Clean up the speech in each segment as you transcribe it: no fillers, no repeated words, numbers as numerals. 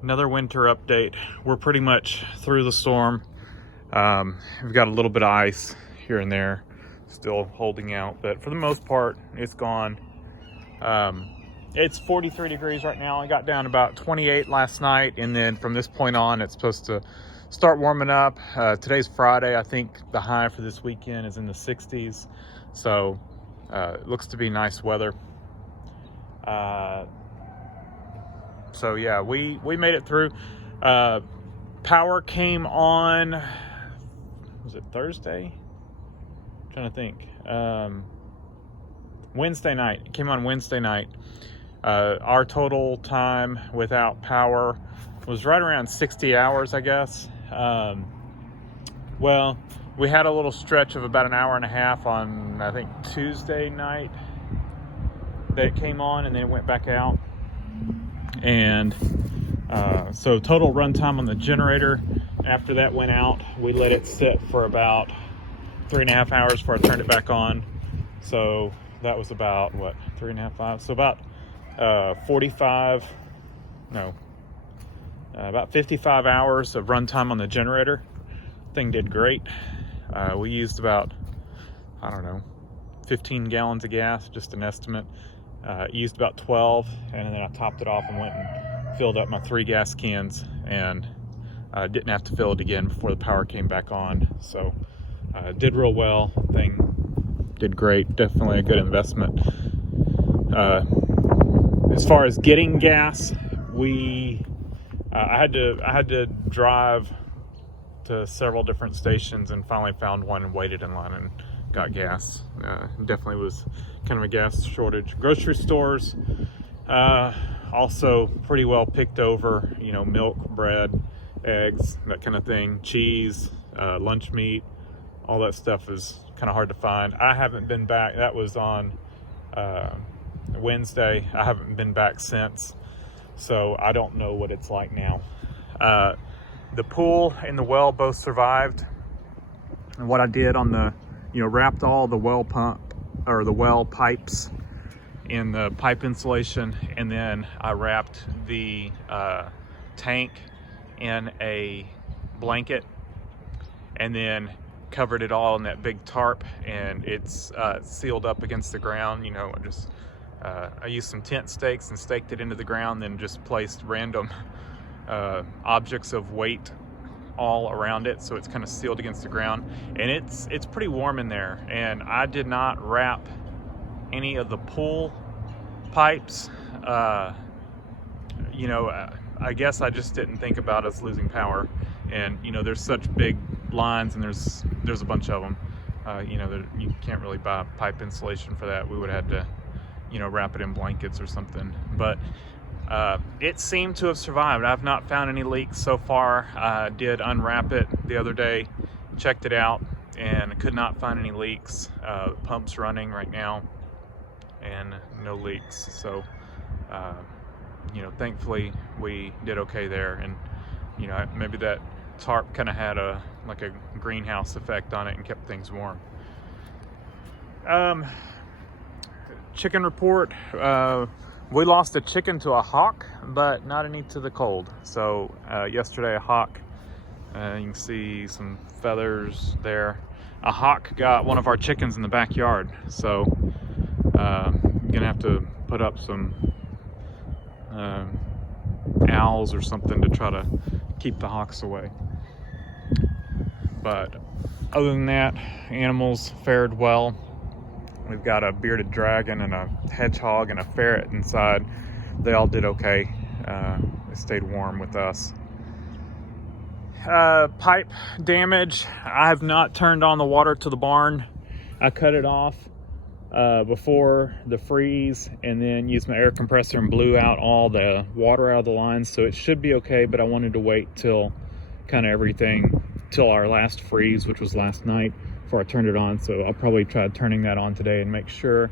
Another winter update. We're pretty much through the storm. We've got a little bit of ice here and there still holding out, but for the most part, it's gone. It's 43 degrees right now. I got down about 28 last night, and then from this point on, it's supposed to start warming up. Today's Friday. I think the high for this weekend is in the 60s, so it looks to be nice weather. So yeah, we made it through. Power came on, was it Thursday? I'm trying to think. Wednesday night. It came on Wednesday night. Our total time without power was right around 60 hours, I guess. Well, we had a little stretch of about an hour and a half on, I think, Tuesday night that it came on, and then it went back out. And so total runtime on the generator after that went out, we let it sit for about 3.5 hours before I turned it back on. So that was about what, 3.5, 5? So about 55 hours of runtime on the generator. Thing did great. We used about, I don't know, 15 gallons of gas, just an estimate. Used about 12, and then I topped it off and went and filled up my 3 gas cans, and didn't have to fill it again before the power came back on. So did real well. Thing did great. Definitely a good investment. As far as getting gas, I had to drive to several different stations, and finally found one and waited in line and got gas. Definitely was kind of a gas shortage. Grocery stores also pretty well picked over, milk, bread, eggs, that kind of thing, cheese, lunch meat, all that stuff is kind of hard to find. I haven't been back. That was on Wednesday. I haven't been back since, so I don't know what it's like now. The pool and the well both survived, and what I did on the wrapped all the well pump or the well pipes in the pipe insulation, and then I wrapped the tank in a blanket, and then covered it all in that big tarp, and it's sealed up against the ground. I used some tent stakes and staked it into the ground, then just placed random objects of weight all around it, so it's kind of sealed against the ground, and it's pretty warm in there. And I did not wrap any of the pool pipes. I guess I just didn't think about us losing power, and there's such big lines, and there's a bunch of them. You can't really buy pipe insulation for that. We would have had to wrap it in blankets or something, but it seemed to have survived. I've not found any leaks so far. I did unwrap it the other day, checked it out, and could not find any leaks. The pump's running right now, and no leaks. So, thankfully we did okay there. And, maybe that tarp kind of had a greenhouse effect on it and kept things warm. Chicken report. We lost a chicken to a hawk, but not any to the cold. So yesterday a hawk, you can see some feathers there. A hawk got one of our chickens in the backyard. So I'm gonna have to put up some owls or something to try to keep the hawks away. But other than that, animals fared well. We've got a bearded dragon and a hedgehog and a ferret inside. They all did okay. They stayed warm with us. Pipe damage. I have not turned on the water to the barn. I cut it off before the freeze, and then used my air compressor and blew out all the water out of the lines, so it should be okay. But I wanted to wait till our last freeze, which was last night, before I turned it on. So I'll probably try turning that on today and make sure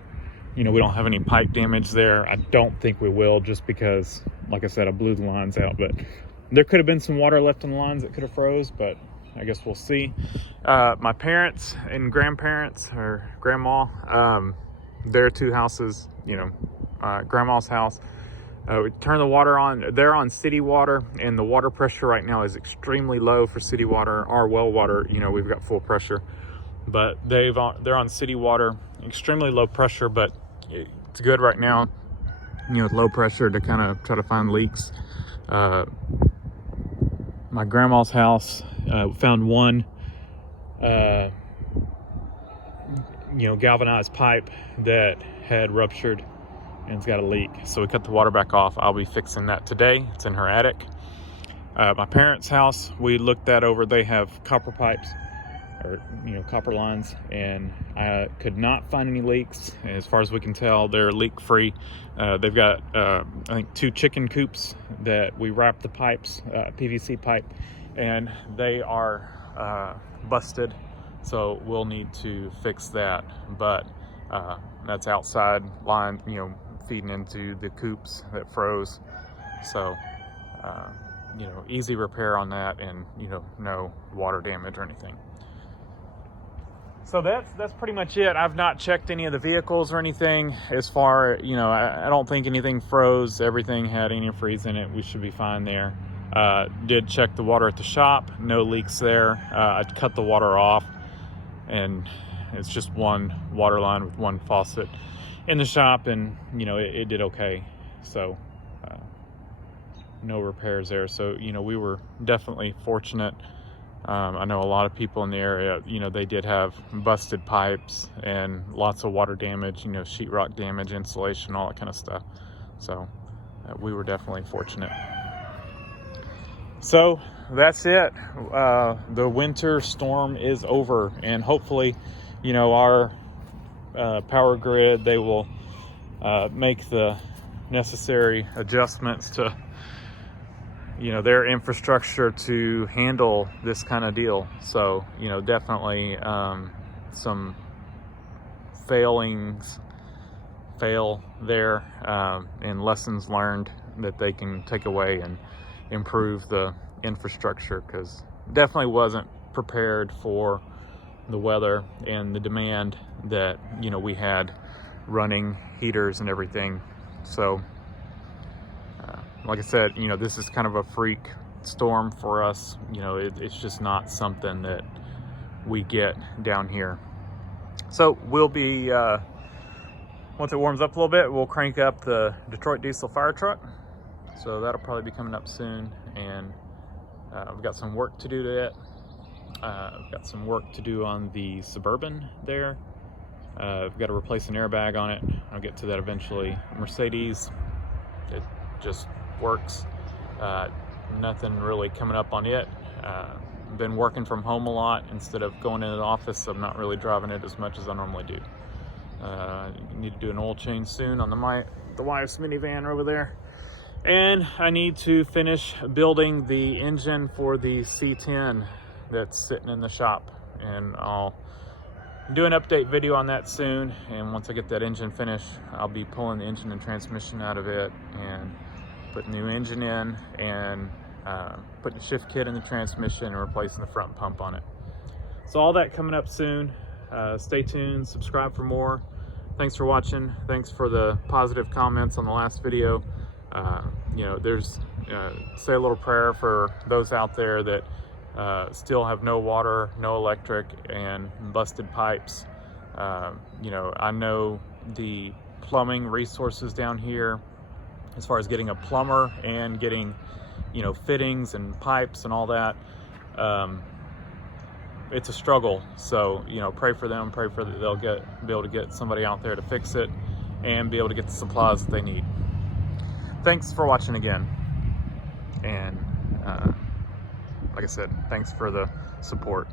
we don't have any pipe damage there. I don't think we will, just because, like I said, I blew the lines out, but there could have been some water left in the lines that could have froze, but I guess we'll see. My parents and grandparents, or grandma, their two houses, grandma's house We turn the water on. They're on city water, and the water pressure right now is extremely low for city water. Our well water, you know, we've got full pressure, but they're on city water, extremely low pressure, but it's good right now, you know, with low pressure to kind of try to find leaks. My grandma's house found one, you know, galvanized pipe that had ruptured and it's got a leak, so we cut the water back off. I'll be fixing that today. It's in her attic. My parents' house, we looked that over. They have copper pipes, or, you know, copper lines, and I could not find any leaks. As far as we can tell, they're leak free. They've got I think 2 chicken coops that we wrapped the pipes, PVC pipe, and they are busted, so we'll need to fix that. But that's outside line, you know, feeding into the coops that froze. So you know, easy repair on that, and, you know, no water damage or anything. So that's pretty much it. I've not checked any of the vehicles or anything. As far, you know, I don't think anything froze. Everything had antifreeze in it. We should be fine there. Did check the water at the shop. No leaks there. I cut the water off, and it's just one water line with one faucet in the shop, and, you know, it did okay. So no repairs there. So, you know, we were definitely fortunate. I know a lot of people in the area, you know, they did have busted pipes and lots of water damage, you know, sheetrock damage, insulation, all that kind of stuff. So we were definitely fortunate. So that's it. The winter storm is over, and hopefully, you know, our power grid, they will make the necessary adjustments to, you know, their infrastructure to handle this kind of deal. So, you know, definitely some fail there, and lessons learned that they can take away and improve the infrastructure, because definitely wasn't prepared for the weather and the demand that, you know, we had running heaters and everything. So like I said, you know, this is kind of a freak storm for us. You know, it's just not something that we get down here. So we'll be, once it warms up a little bit, we'll crank up the Detroit diesel fire truck. So that'll probably be coming up soon. And we've got some work to do to it. We've got some work to do on the Suburban there. We've got to replace an airbag on it. I'll get to that eventually. Mercedes, it just works. Nothing really coming up on it. Been working from home a lot instead of going into the office, so I'm not really driving it as much as I normally do. Need to do an oil change soon on the wife's minivan over there. And I need to finish building the engine for the C10 that's sitting in the shop, and I'll do an update video on that soon. And once I get that engine finished, I'll be pulling the engine and transmission out of it and putting the new engine in, and putting the shift kit in the transmission and replacing the front pump on it. So all that coming up soon. Stay tuned, subscribe for more. Thanks for watching. Thanks for the positive comments on the last video. You know, there's say a little prayer for those out there that still have no water, no electric, and busted pipes. You know, I know the plumbing resources down here, as far as getting a plumber and getting, you know, fittings and pipes and all that, it's a struggle. So, you know, pray for them, pray for that they'll be able to get somebody out there to fix it and be able to get the supplies that they need. Thanks for watching again, and like I said, thanks for the support.